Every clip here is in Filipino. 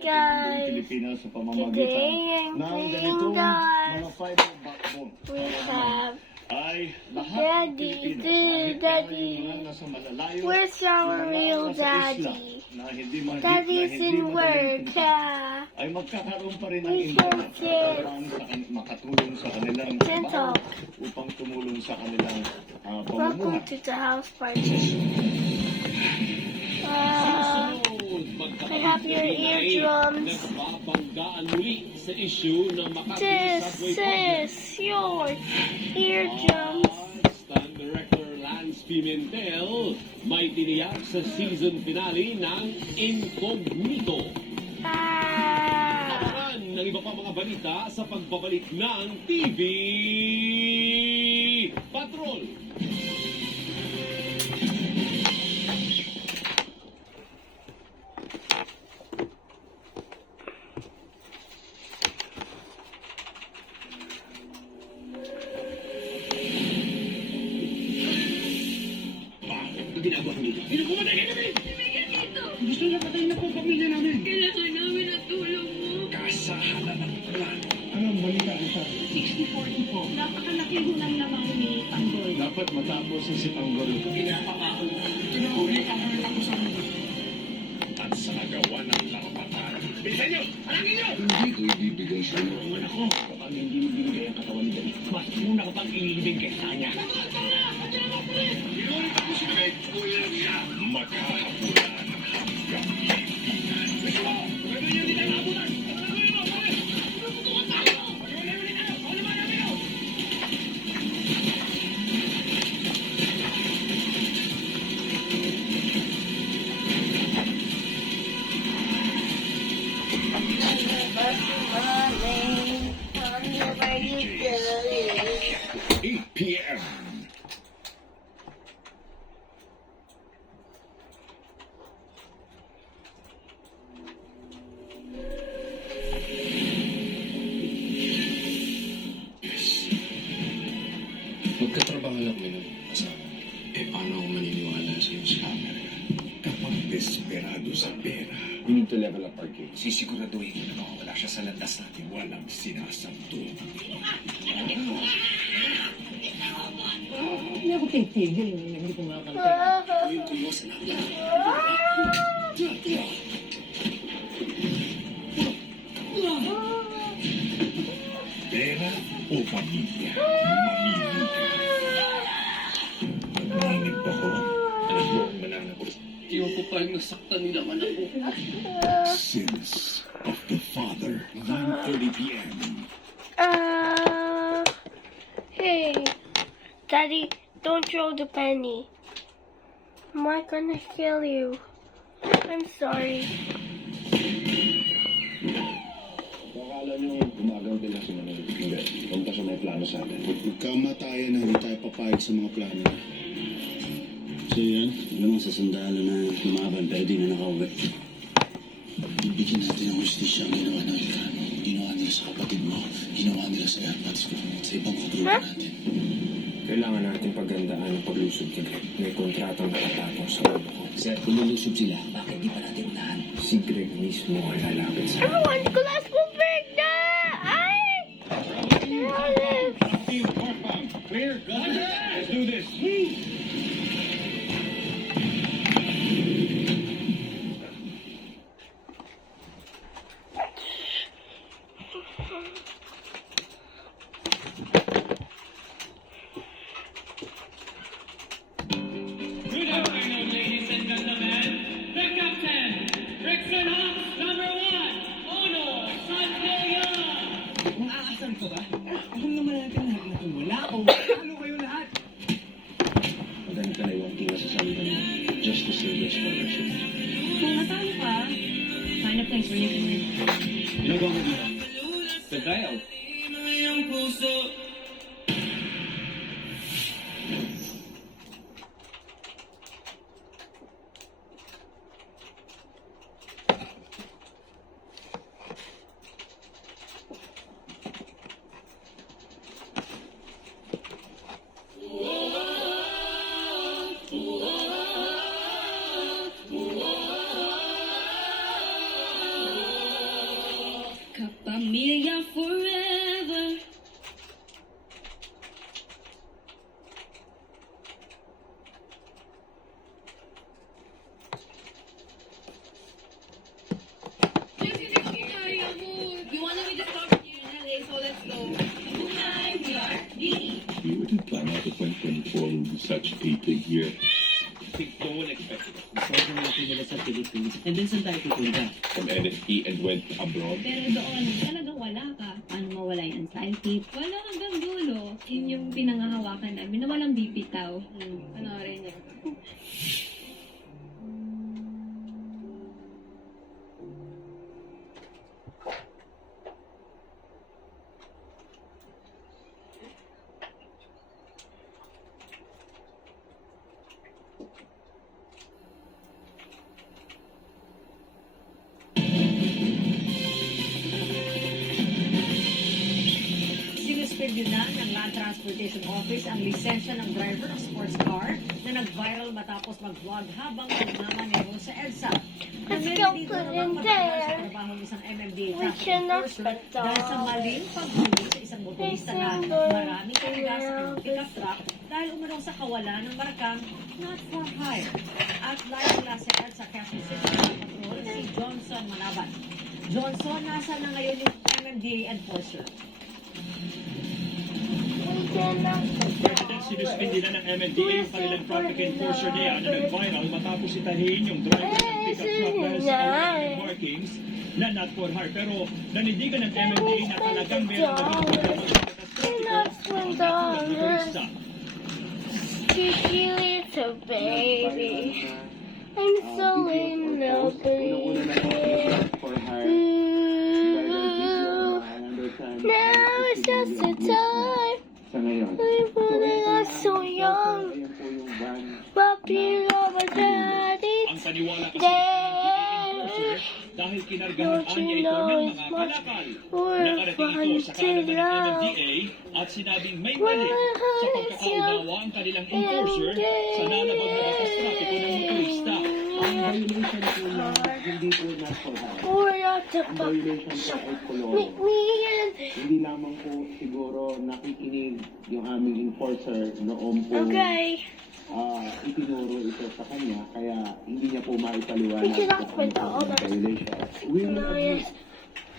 guys. Pilipinas sa pamamagitan Today I'm ng playing ganitong guys. mga fiber backbone. We have Ay lahat ng Daddy, Pilipino, Daddy, kahit yung mga nasa malalayo, where's our yung mga real nasa isla, daddy? na hindi ma- Daddy's na hindi in madaling work. puntahan, ay magkakaroon pa rin ng We internet can upang makatulong sa kanilang Can trabaho, talk. upang tumulong sa kanilang Welcome pamumuhay. to the house party. I have your eardrums. Nagbabanggaan muli sa issue ng Makati This Subway Complex. is your eardrums. Stand Director Lance Pimentel may tiniyak sa season finale ng Incognito. Abangan ng iba pa mga balita sa pagbabalik ng TV Patrol. Ginagawa ko dito. Pinupumatay ka namin! Tumigil dito! Gusto niya patayin na po ang pamilya namin. Kailangan namin ang tulong mo. Kasahanan ng plan. Anong balita ang sabi? 60-40 po. Napakalaki ho ng lamang ni Tanggol. Dapat matapos si Tanggol. Pinapangako. Tinahuli ka namin ako sa mga. At sa nagawa ng karapatan. Bilisan niyo! Halangin niyo! Hindi ko ibibigay sa iyo Ang anak ko, kapag hindi mo binigay ang katawan ni David, mas muna ka pang ililibing kaysa kanya. Inulit ako si David. Ulang siya. Maghahabulan hanggang Pilipinas. Gusto mo? Pwede niyo hindi tayo maabutan. Pagkakaroon mo, pare! Puputukan tayo! Pag-iwalay ulit tayo! Pauliman namin yun! Running, 8 p.m. Magkatrabaho lang kami ng asawa. Paano ako maniniwala sa iyo sa camera? Kapag desperado sa pera, We need to level up our game. sisiguraduhin ko na makawala siya sa landas natin. Walang sinasanto. Hindi ako titigil. Hindi ko makakanta. Ayun ko mo sa lahat. Pera o pamilya, mamili ka. Nagninip ako. Alam mo, mananapos. Iwan ko pa yung nasaktan nila man ako. Sins of the Father, 9:30 p.m. Hey, Daddy, don't throw the penny. Am I gonna kill you? I'm sorry. Akala nyo gumagampi lang si Manila. Hindi. Punta siya may plano sa atin. Pagkamatayan na hindi tayo papayag sa mga plano niya. So yan, alam mo sa sandalo na lumaban pero di na nakauwi. Bibigyan natin ng justisya ang ginawa ng Ilocano. Ginawa nila sa kapatid mo, ginawa nila sa airpads ko, sa ibang kagrupo natin. Kailangan natin pagandaan ang paglusob nila. May kontratang nakatapos sa ulo ko. Sir, kung lulusob sila, bakit di pa natin unahan? Si Greg mismo ang lalapit sa I want glass for Bergna! Ay! Clear, go ahead. Let's do this. Good afternoon, ladies and gentlemen. The captain, Rickson Hawks, number 1, Ono Santoya. Maaasan ko ba? Alam naman natin lahat na kung wala o talo kayo lahat. Maganda na yung tingin sa salita mo. Just to save your scholarship. Kung natalo ka, find a place where you can win. Ginagawa mo dito? Nag-tryout. Iyong puso. Kapamilya forever. You wanted me to stop here in LA, so let's go. Hi, we are Dee. You wouldn't plan out the 2024 will be such a big year. No one expected it. Sobrang natin nila sa Philippines. And then saan tayo pupunta? From NFT and went abroad. Pero doon, talagang wala ka. Paano mawala yan sa IP? Wala hanggang dulo. Yun yung pinangahawakan namin na walang bibitaw. Panoorin niyo. Sinuspindi na ng Land Transportation Office ang lisensya ng driver ng sports car na nag-viral matapos mag-vlog habang nagmamaneho sa EDSA. Let's Nagmimili go dito put ng in mga there. sa trabaho ng isang MMDA We traffic cannot enforcer put dahil sa down. maling paghuli sa isang motorista na maraming karga sa kanyang pickup truck dahil umanong sa kawalan ng markang not for hire. At live mula sa EDSA Quezon City Patrol si Johnson Manaban. Johnson, nasa na ngayon yung MMDA enforcer? We cannot put President, sinuspindi na ng MMDA yung kanilang traffic enforcer niya na nag-viral matapos itahin yung driver ng pickup truck dahil sa kawalan ng markings na not for hire. Pero nanindigan ng MMDA na talagang meron na rin Cannot swim dollars. Cheeky little baby. I'm so in love with you. Ooh. Now it's just a time. Sa ngayon. We were so young. Ayan po yung van Papi love a daddy. Ang paniwala kasi ng Day. enforcer dahil kinargahan niya ito ng mga kalakal. Nakarating ito sa Canada ng MMDA at sinabing may mali sa pagkakaunawa ang kanilang enforcer sa nalabag na batas trapiko ng motorista. Ang violation po na hindi po not for hire. We're not the Ang violation po ay koloro. Make me in. Hindi lamang po siguro nakikinig yung aming enforcer noong po Okay. itinuro ito sa kanya kaya hindi niya po We maipaliwanag cannot kung print ano all po ang that. violation. We will No, admit, yes.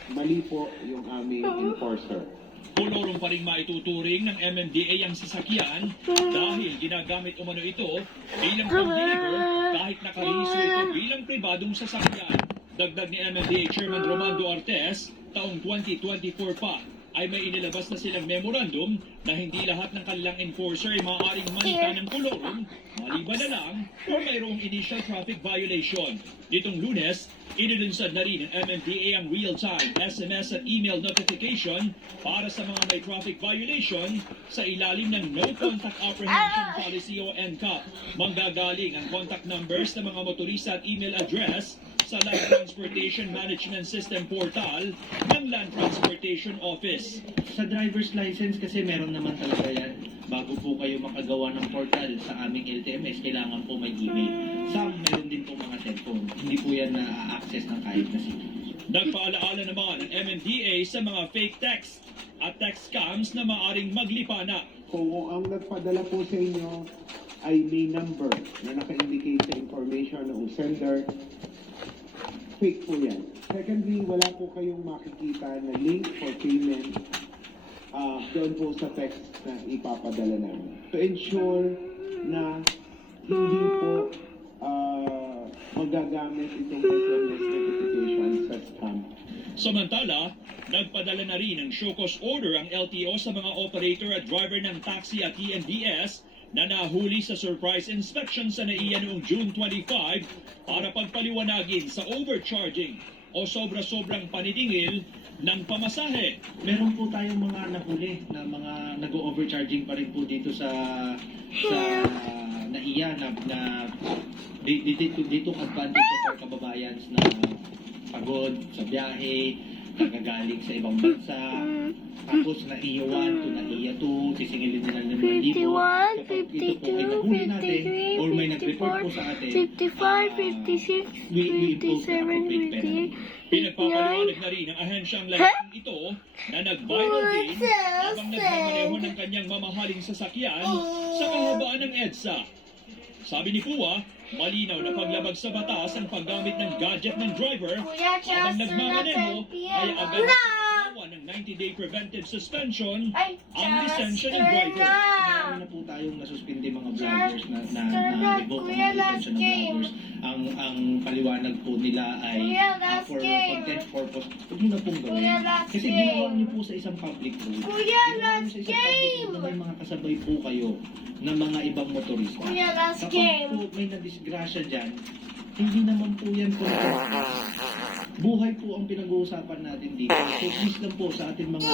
mali po yung aming enforcer. Kolorong pa rin maituturing ng MMDA ang sasakyan dahil ginagamit umano ito bilang pang-deliver kahit nakarehistro ito bilang pribadong sasakyan. Dagdag ni MMDA Chairman Romando Artes, taong 2024 pa ay may inilabas na silang memorandum na hindi lahat ng kanilang enforcer ay maaaring manita ng kolorong maliban na lang kung mayroong initial traffic violation. Nitong Lunes, inilunsad na rin ng MMDA ang real-time SMS at email notification para sa mga may traffic violation sa ilalim ng No Contact Apprehension Policy o NCAP. Manggagaling ang contact numbers ng mga motorista at email address sa Land Transportation Management System portal ng Land Transportation Office. Sa driver's license kasi meron naman talaga yan. Bago po kayo makagawa ng portal sa aming LTMS, kailangan po may email. Some meron din po mga cellphone. Hindi po yan na-access ng kahit na sino. Nagpaalaala naman ang MMDA sa mga fake text at text scams na maaring maglipana. Kung ang nagpadala po sa inyo ay may number na naka-indicate sa information ng sender, fake po yan. Secondly, wala po kayong makikita na link for payment doon po sa text na ipapadala namin. To ensure na hindi po magagamit itong SMS notification sa scam. Samantala, nagpadala na rin ng show cause order ang LTO sa mga operator at driver ng taxi at TNVS na nahuli sa surprise inspection sa NAIA noong June 25 para pagpaliwanagin sa overcharging o sobra-sobrang paniningil ng pamasahe. Meron po tayong mga nahuli na mga nag-overcharging pa rin po dito sa NAIA na dito advantage sa kababayan na pagod sa biyahe, kagagaling sa ibang bansa, tapos na iya 1 to na iya 2, sisingilin nila ng 5,000. Kapag ito po ay nahuli natin or may nag-report po sa atin, 55, 56, we impose na 57, appropriate penalty. 58. Pinagpapaliwanag na rin ng ahensyang layang ito na nag-viral din habang nagmamaneho ng kanyang mamahaling sasakyan sa kahabaan ng EDSA. Sabi ni Pua, malinaw na paglabag sa batas ang paggamit ng gadget ng driver habang nagmamaneho ay agad na ng 90-day preventive suspension ang lisensya ng driver. Marami na po tayong nasuspindi mga vloggers na-revoke ang mga lisensya ng vloggers. Ang paliwanag po nila ay for content purpose. Huwag nyo na pong gawin. Kasi ginawa nyo po sa isang public road. Ginawa nyo sa isang public road na may mga kasabay po kayo na mga ibang motorista. Kapag po may nadisgrasya dyan, hindi naman po yan po. Buhay po ang pinag-uusapan natin dito. So please lang po sa ating mga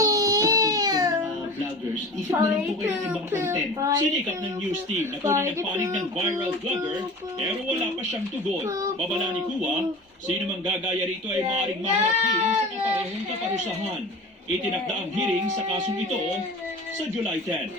vloggers, isip na lang po kayo ng ibang content. Sinikap ng news team na kunin ang panig ng viral vlogger pero wala pa siyang tugon. Babala ni Pua, sino mang gagaya rito ay maaaring maharap din sa kaparehong kaparusahan. Itinakda ang hearing sa kasong ito sa July 10.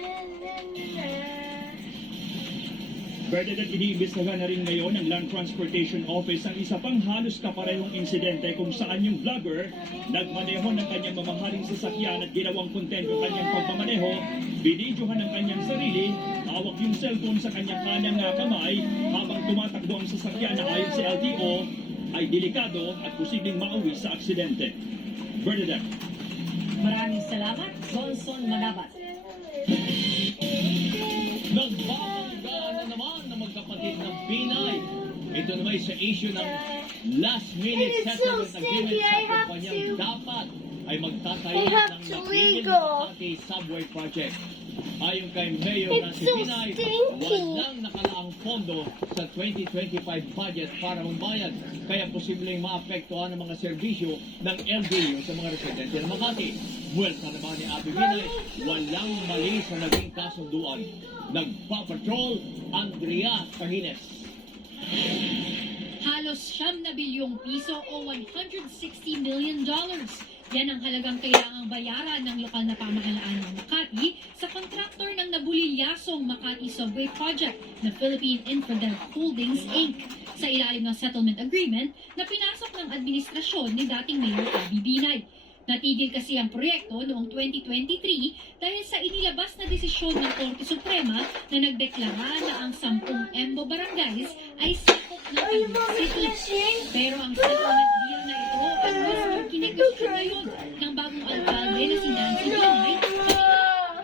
Bernadette, iniimbestigahan na rin ngayon ng Land Transportation Office ang isa pang halos kaparehong insidente kung saan yung vlogger nagmaneho ng kanyang mamahaling sasakyan at ginawang content yung kanyang pagmamaneho, binidyohan ng kanyang sarili, hawak yung cellphone sa kanyang kanang kamay habang tumatakbo ang sasakyan na ayon sa LTO ay delikado at posibleng mauwi sa aksidente. Bernadette. Maraming salamat, Johnson Manabat. Nagbabangga na naman ng magkapatid ng Pinay. Ito naman sa issue ng last-minute settlement agreement sa kumpanyang dapat ay magtatayo ng napigil na Makati Subway Project. Ayon kay Mayor Nancy Pinay, walang nakalaang pondo sa 2025 budget para magbayad. Kaya posibleng maapektuhan ang mga serbisyo ng LGU sa mga residente ng Makati. Buwelta naman ni Abby Pinay, walang mali sa naging kasunduan. Nagpapatrol, Andrea Cahines. Halos 9 na bilyong piso o $160 million. Yan ang halagang kailangang bayaran ng lokal na pamahalaan ng Makati sa kontraktor ng nabulilyasong Makati Subway Project na Philippine Infradev Holdings, Inc. sa ilalim ng settlement agreement na pinasok ng administrasyon ni dating Mayor Abby Binay. Natigil kasi ang proyekto noong 2023 dahil sa inilabas na desisyon ng Korte Suprema na nagdeklara na ang 10 Embo barangays ay sakop ng Taguig City. Pero ang settlement deal na ito ay mismo kinikwestiyon ngayon ng bagong alkalde na si Nancy Binay na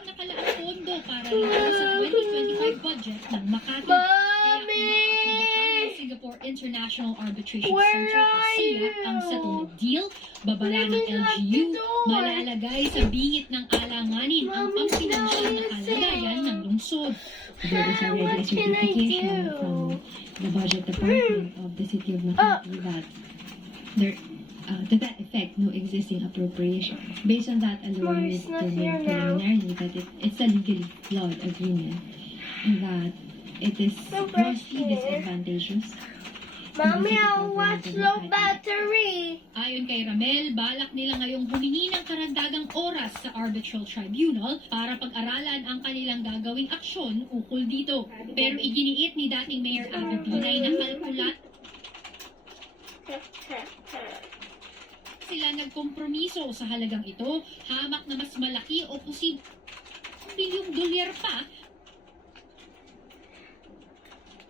nakalaang pondo para rito sa 2025 budget ng Makati. Kaya umaaprobahan ng Singapore International Arbitration Center o SIA ang settlement deal, babala ng LGU, malalagay sa bingit ng alanganin ang pangpinansyal na kalagayan ng lungsod. There is already a certification from the budget department of the city of Makati that there, to that effect, no existing appropriation. Based on that alone, we determined preliminarily that it's a legally flawed agreement and that it is grossly disadvantageous. Mommy, I'll watch low battery. Ayon kay Ramel, balak nila ngayong humingi ng karagdagang oras sa arbitral tribunal para pag-aralan ang kanilang gagawing aksyon ukol dito. Pero iginiit ni dating Mayor Abby Binay na kalkulat sila nagkompromiso sa halagang ito, hamak na mas malaki o $1 bilyong pa.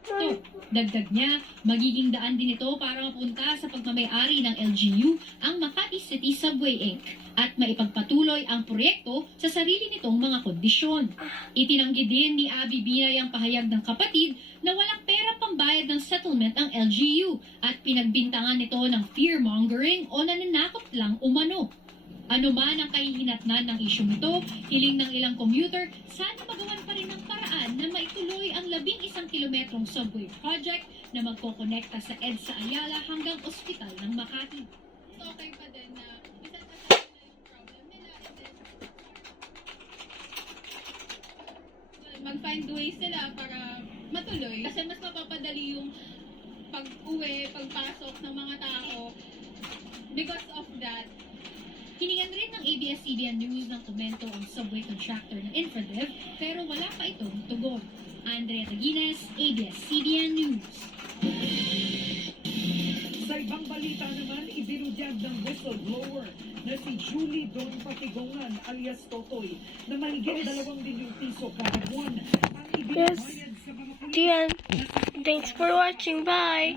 Ito, dagdag niya, magiging daan din ito para mapunta sa pagmamay-ari ng LGU ang Makati City Subway Inc. at maipagpatuloy ang proyekto sa sarili nitong mga kondisyon. Itinanggi din ni Abby Binay ang pahayag ng kapatid na walang pera pambayad ng settlement ang LGU at pinagbintangan nito ng fear-mongering o nananakot lang umano. Ano man ang kahihinatnan ng isyong ito, hiling ng ilang commuter, sana magawan pa rin ng paraan na maituloy ang 11 kilometrong subway project na magkokonekta sa EDSA Ayala hanggang ospital ng Makati. Okay pa din na problem nila mag-find ways sila para matuloy. Kasi mas mapapadali yung pag-uwi, pagpasok ng mga tao because of that. Hiningan rin ng ABS-CBN News ng komento ang subway contractor ng Infradev pero wala pa itong tugon. Andrea Taguines, ABS-CBN News. Sa ibang balita naman, ibinudyag ng whistleblower na si Julie Don Patigongan alias Totoy na mahigit 2 milyong piso kada buwan ang ibinabayad sa mga pulis. Thanks for watching. Bye.